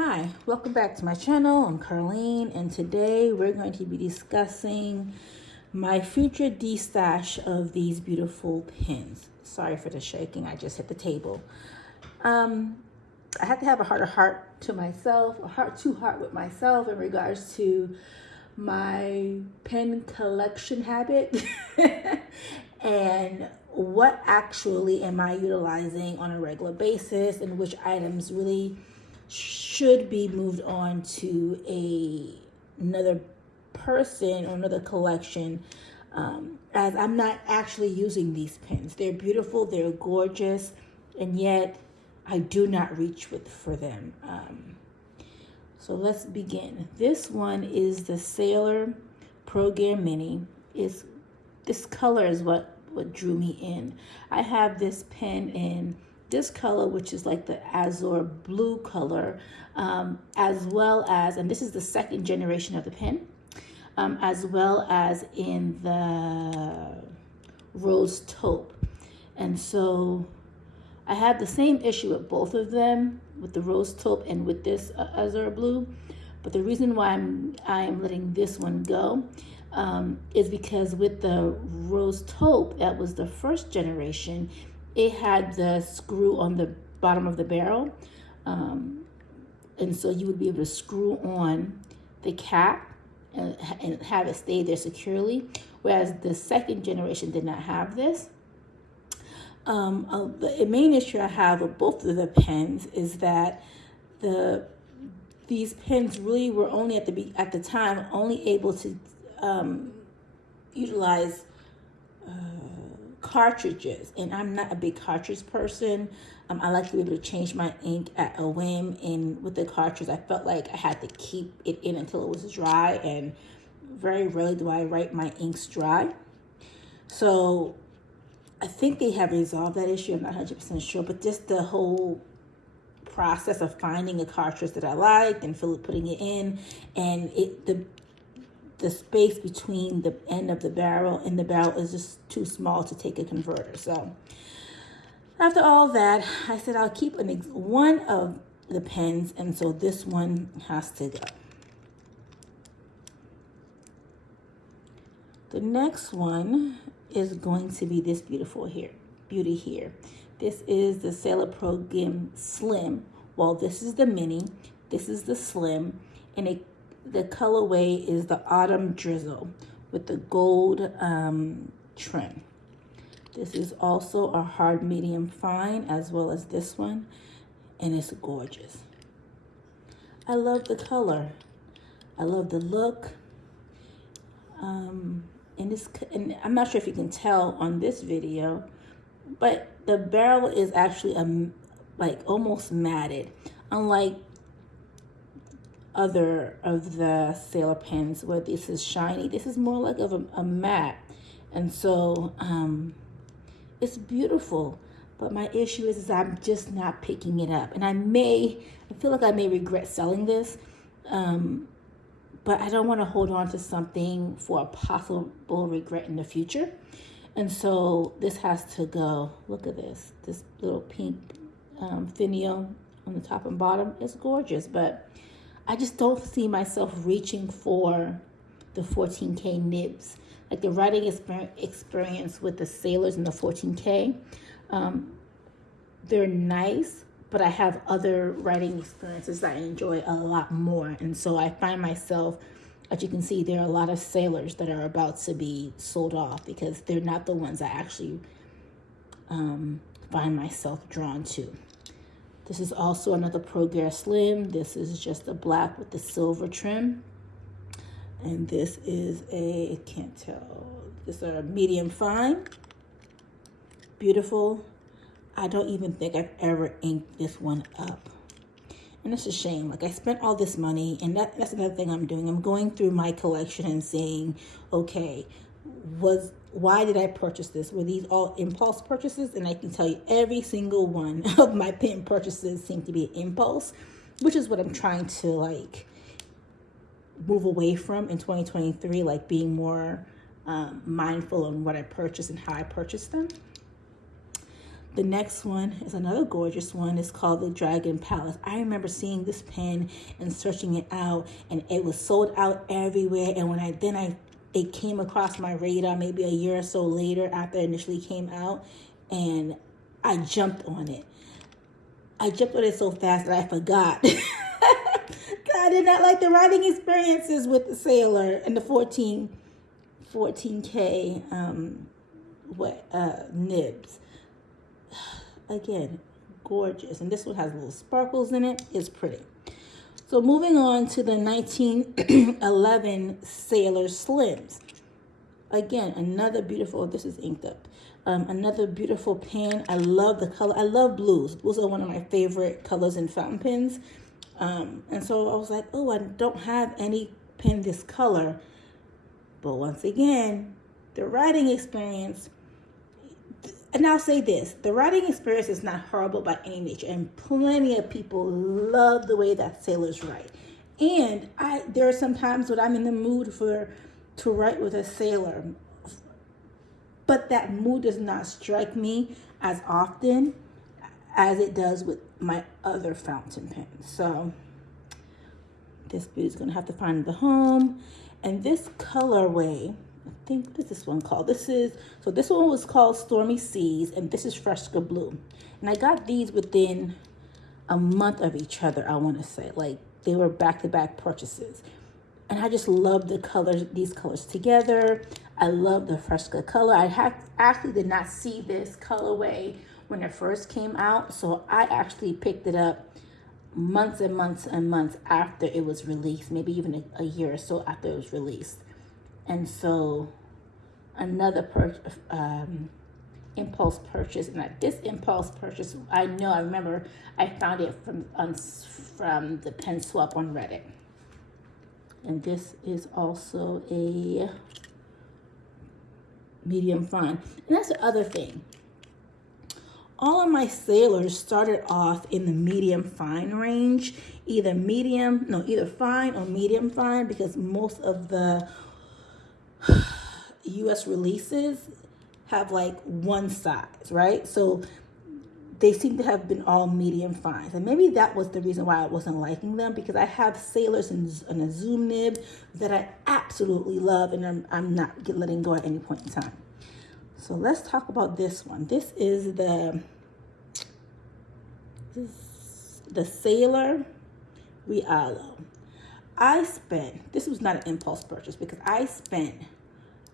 Hi, welcome back to my channel. I'm Carlene, and today we're going to be discussing my future de-stash of these beautiful pins. Sorry for the shaking, I just hit the table. I had to have a heart to myself, a heart-to-heart with myself in regards to my pen collection habit and what actually am I utilizing on a regular basis and which items really should be moved on to another person or another collection, as I'm not actually using these pins. They're beautiful, they're gorgeous, and yet I do not reach for them. So let's begin. This one is the Sailor Pro Gear Mini. This color is what drew me in. I have this pen in this color, which is like the Azyur Blue color, as well as, and this is the second generation of the pen, as well as in the Rose Taupe. And so I had the same issue with both of them, with the Rose Taupe and with this Azyur Blue. But the reason why I'm letting this one go is because with the Rose Taupe, that was the first generation, it had the screw on the bottom of the barrel. And so you would be able to screw on the cap and have it stay there securely. Whereas the second generation did not have this. The main issue I have with both of the pens is that these pens really were only at the time only able to utilize cartridges, and I'm not a big cartridge person. I like to be able to change my ink at a whim, and with the cartridge I felt like I had to keep it in until it was dry, and very rarely do I write my inks dry. So I think they have resolved that issue. I'm not 100% sure, but just the whole process of finding a cartridge that I liked and putting it in, and the space between the end of the barrel and the barrel is just too small to take a converter. So after all that, I said I'll keep one of the pens, and so this one has to go. The next one is going to be this beauty here. This is the Sailor Pro Gim Slim. Well, this is the mini, this is the slim, and the colorway is the Autumn Drizzle with the gold trim. This is also a hard medium fine, as well as this one, and it's gorgeous. I love the color. I love the look. And I'm not sure if you can tell on this video, but the barrel is actually like almost matted, unlike other of the Sailor pens where this is shiny. This is more like of a matte, and so it's beautiful. But my issue is I'm just not picking it up, and I feel like I may regret selling this, but I don't want to hold on to something for a possible regret in the future. And so this has to go. Look at this little pink finial on the top and bottom. It's gorgeous, but I just don't see myself reaching for the 14K nibs. Like the writing experience with the Sailors in the 14K, they're nice, but I have other writing experiences that I enjoy a lot more. And so I find myself, as you can see, there are a lot of Sailors that are about to be sold off because they're not the ones I actually find myself drawn to. This is also another Pro Gear Slim. This is just a black with the silver trim. And this is I can't tell, this is a medium fine. Beautiful. I don't even think I've ever inked this one up. And it's a shame. Like, I spent all this money, and that's another thing I'm doing. I'm going through my collection and saying, okay, why did I purchase this? Were these all impulse purchases? And I can tell you every single one of my pen purchases seem to be impulse, which is what I'm trying to like move away from in 2023, like being more mindful on what I purchase and how I purchase them. The next one is another gorgeous one. It's called the Dragon Palace. I remember seeing this pen and searching it out, and it was sold out everywhere. And when it came across my radar maybe a year or so later after it initially came out, and I jumped on it. I jumped on it so fast that I forgot. I did not like the writing experiences with the Sailor and the 14K nibs. Again, gorgeous. And this one has little sparkles in it. It's pretty. So moving on to the 1911 Sailor Slims. Again, another beautiful, this is inked up. Another beautiful pen. I love the color. I love blues. Blues are one of my favorite colors in fountain pens. And so I was like, oh, I don't have any pen this color. But once again, the writing experience, and I'll say this, the writing experience is not horrible by any nature, and plenty of people love the way that sailors write. And there are some times when I'm in the mood to write with a sailor, but that mood does not strike me as often as it does with my other fountain pens. So this beauty is going to have to find the home. And this colorway, I think what is this one called? This one was called Stormy Seas, and this is Fresca Blue. And I got these within a month of each other, I want to say. Like, they were back-to-back purchases. And I just love the colors, these colors together. I love the Fresca color. I actually did not see this colorway when it first came out, so I actually picked it up months and months and months after it was released, maybe even a year or so after it was released. And so another impulse purchase, and this impulse purchase, I remember I found it from the Pen Swap on Reddit. And this is also a medium fine. And that's the other thing. All of my sailors started off in the medium fine range, either fine or medium fine, because most of the US releases have like one size, right? So they seem to have been all medium fines. And maybe that was the reason why I wasn't liking them, because I have sailors in a zoom nib that I absolutely love, and I'm not letting go at any point in time. So let's talk about this one. This is the Sailor Realo. This was not an impulse purchase, because I spent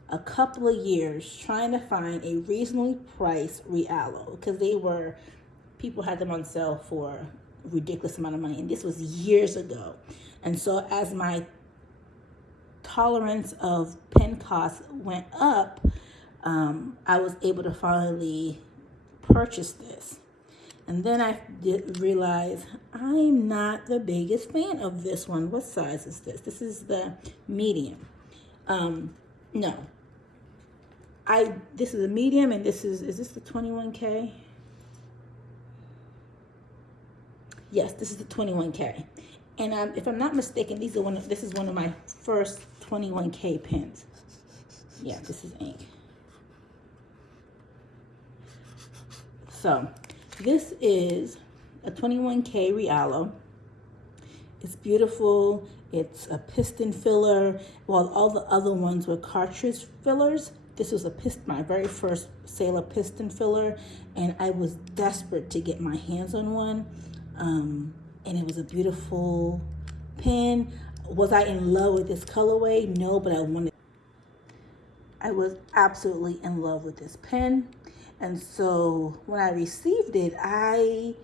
a couple of years trying to find a reasonably priced Realo, because people had them on sale for a ridiculous amount of money, and this was years ago. And so as my tolerance of pen costs went up, I was able to finally purchase this. And then I did realize I'm not the biggest fan of this one. What size is this? This is the medium. No. This is a medium, and is this the 21K? Yes, this is the 21K. And if I'm not mistaken, this is one of my first 21K pens. Yeah, this is ink. So this is a 21K Realo. It's beautiful. It's a piston filler. While all the other ones were cartridge fillers, this was my very first Sailor piston filler, and I was desperate to get my hands on one. And it was a beautiful pen. Was I in love with this colorway? No, but I was absolutely in love with this pen. And so when I received it, I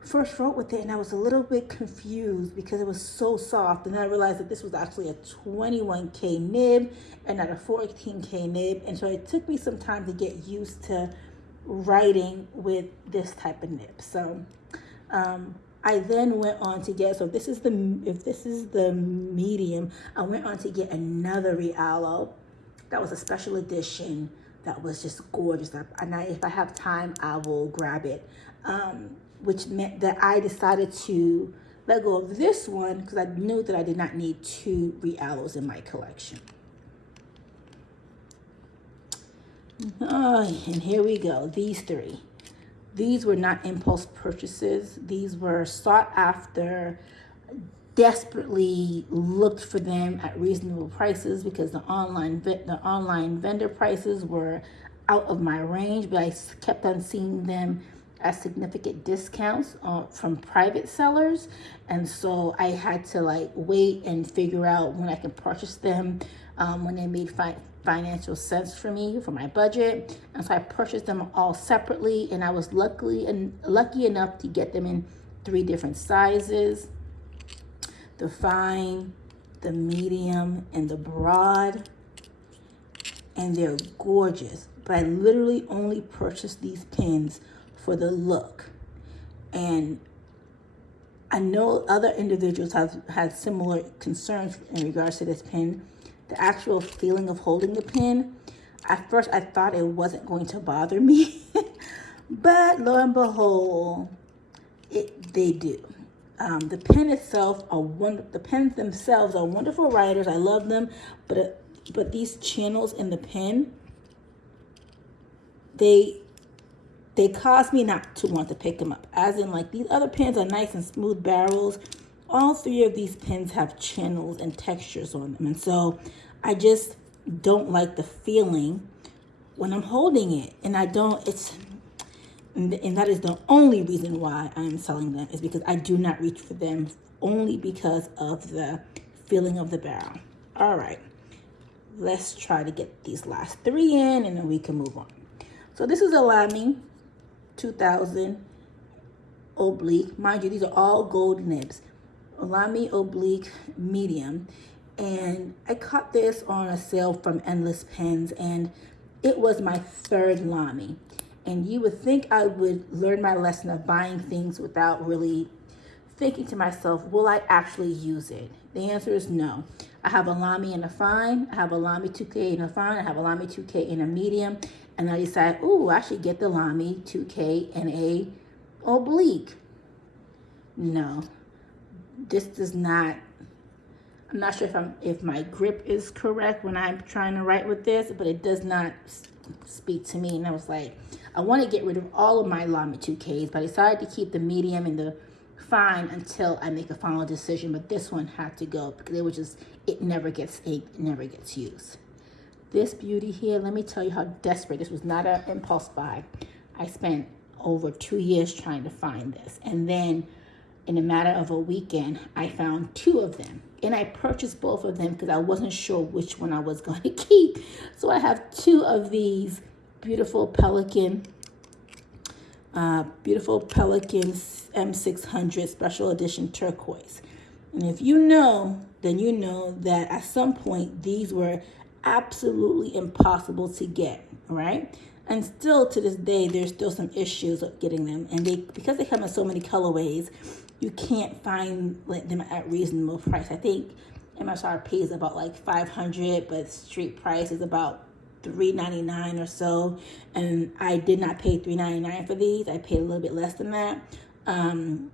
first wrote with it, and I was a little bit confused because it was so soft. And then I realized that this was actually a 21K nib and not a 14K nib. And so it took me some time to get used to writing with this type of nib. So I then went on to get, if this is the medium, I went on to get another Realo. That was a special edition. That was just gorgeous. And if I have time, I will grab it. Which meant that I decided to let go of this one because I knew that I did not need 2 Realos in my collection. Oh, and here we go. These 3. These were not impulse purchases. These were sought after, desperately looked for them at reasonable prices because the online vendor prices were out of my range, but I kept on seeing them at significant discounts from private sellers, and so I had to like wait and figure out when I could purchase them, when they made financial sense for me, for my budget. And so I purchased them all separately, and I was lucky enough to get them in 3 different sizes: the fine, the medium, and the broad. And they're gorgeous, but I literally only purchased these pins for the look. And I know other individuals have had similar concerns in regards to this pin. The actual feeling of holding the pin, at first I thought it wasn't going to bother me, but lo and behold, they do. The pen itself the pens themselves are wonderful writers. I love them, but these channels in the pen, they cause me not to want to pick them up. As in, like, these other pens are nice and smooth barrels. All 3 of these pens have channels and textures on them. And so I just don't like the feeling when I'm holding it. And and that is the only reason why I'm selling them, is because I do not reach for them, only because of the feeling of the barrel. All right, let's try to get these last 3 in, and then we can move on. So this is a Lamy 2000 oblique. Mind you, these are all gold nibs. Lamy oblique medium, and I caught this on a sale from Endless Pens, and it was my 3rd Lamy. And you would think I would learn my lesson of buying things without really thinking to myself, will I actually use it? The answer is no. I have a Lamy in a fine, I have a Lamy 2K in a fine, I have a Lamy 2K in a medium, and I decided, I should get the Lamy 2K in a oblique. No. This does not, I'm not sure if my grip is correct when I'm trying to write with this, but it does not speak to me. And I was like, I want to get rid of all of my Lamy 2Ks, but I decided to keep the medium and the fine until I make a final decision. But this one had to go because it never gets used. This beauty here, let me tell you how desperate. This was not an impulse buy. I spent over 2 years trying to find this, and then in a matter of a weekend, I found 2 of them. And I purchased both of them because I wasn't sure which one I was going to keep. So I have 2 of these beautiful Pelikan M600 special edition turquoise. And if you know, then you know that at some point these were absolutely impossible to get, right? And still to this day, there's still some issues of getting them. And because they come in so many colorways, you can't find them at reasonable price. I think MSRP is about like $500, but street price is about $3.99 or so. And I did not pay $3.99 for these. I paid a little bit less than that from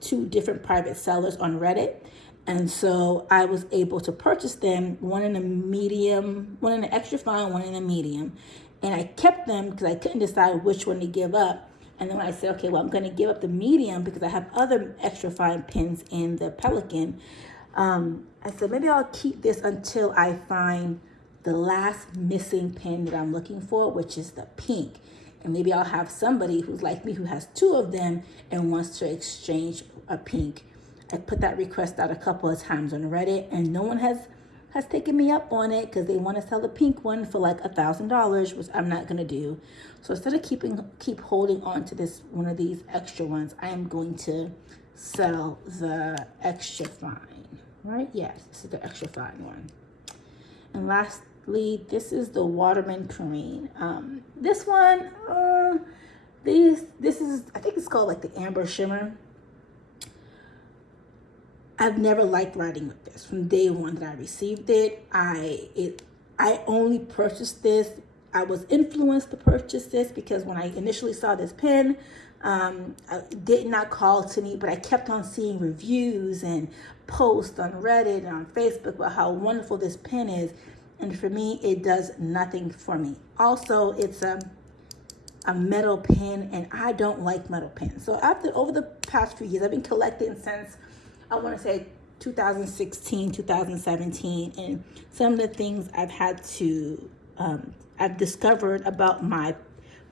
2 different private sellers on Reddit. And so I was able to purchase them, one in a medium, one in an extra fine, one in a medium. And I kept them because I couldn't decide which one to give up. And then when I said, okay, well, I'm going to give up the medium because I have other extra fine pins in the Pelikan, I said, maybe I'll keep this until I find the last missing pin that I'm looking for, which is the pink. And maybe I'll have somebody who's like me who has 2 of them and wants to exchange a pink. I put that request out a couple of times on Reddit, and no one has taken me up on it because they want to sell the pink one for like $1,000, which I'm not going to do. So instead of keep holding on to this one of these extra ones, I am going to sell the extra fine, right? Yes, this is the extra fine one. And lastly, this is the Waterman Carene. This one, this is, I think it's called like the Amber Shimmer. I've never liked writing with this. From day one that I received it, I only purchased this. I was influenced to purchase this because when I initially saw this pen, it did not call to me, but I kept on seeing reviews and posts on Reddit and on Facebook about how wonderful this pen is. And for me, it does nothing for me. Also, it's a metal pen, and I don't like metal pens. So over the past few years, I've been collecting since, I want to say, 2016, 2017, and some of the things I've discovered about my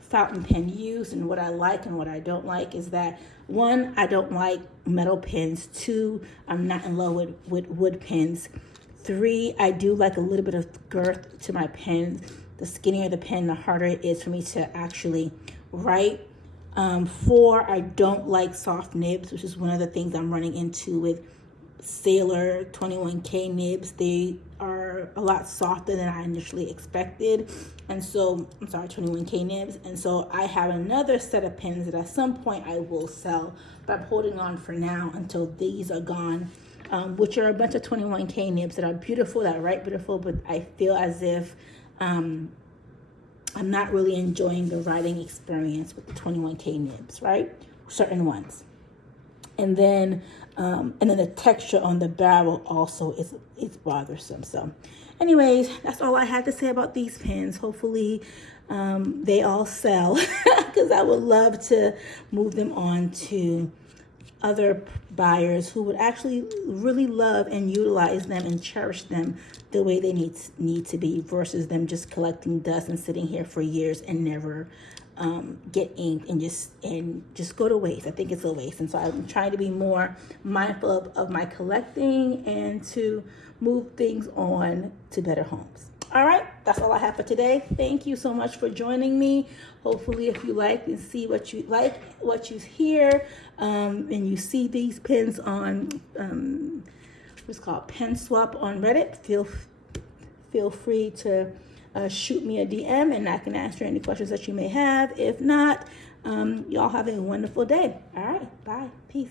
fountain pen use and what I like and what I don't like is that, one, I don't like metal pens. Two, I'm not in love with wood pens. Three, I do like a little bit of girth to my pen. The skinnier the pen, the harder it is for me to actually write. Four, I don't like soft nibs, which is one of the things I'm running into with Sailor 21K nibs. They are a lot softer than I initially expected. And so, 21K nibs. And so I have another set of pens that at some point I will sell, but I'm holding on for now until these are gone, which are a bunch of 21K nibs that are beautiful, that write beautiful, but I feel as if I'm not really enjoying the writing experience with the 21K nibs, right? Certain ones. And then the texture on the barrel also is bothersome. So anyways, that's all I had to say about these pens. Hopefully they all sell because I would love to move them on to other buyers who would actually really love and utilize them and cherish them the way they need to be, versus them just collecting dust and sitting here for years and never get inked and just go to waste. I think it's a waste. And so I'm trying to be more mindful of my collecting and to move things on to better homes. All right, that's all I have for today. Thank you so much for joining me. Hopefully, if you like and see what you like, what you hear, and you see these pens on what's called Pen Swap on Reddit, feel free to shoot me a DM and I can answer any questions that you may have. If not, y'all have a wonderful day. All right, bye, peace.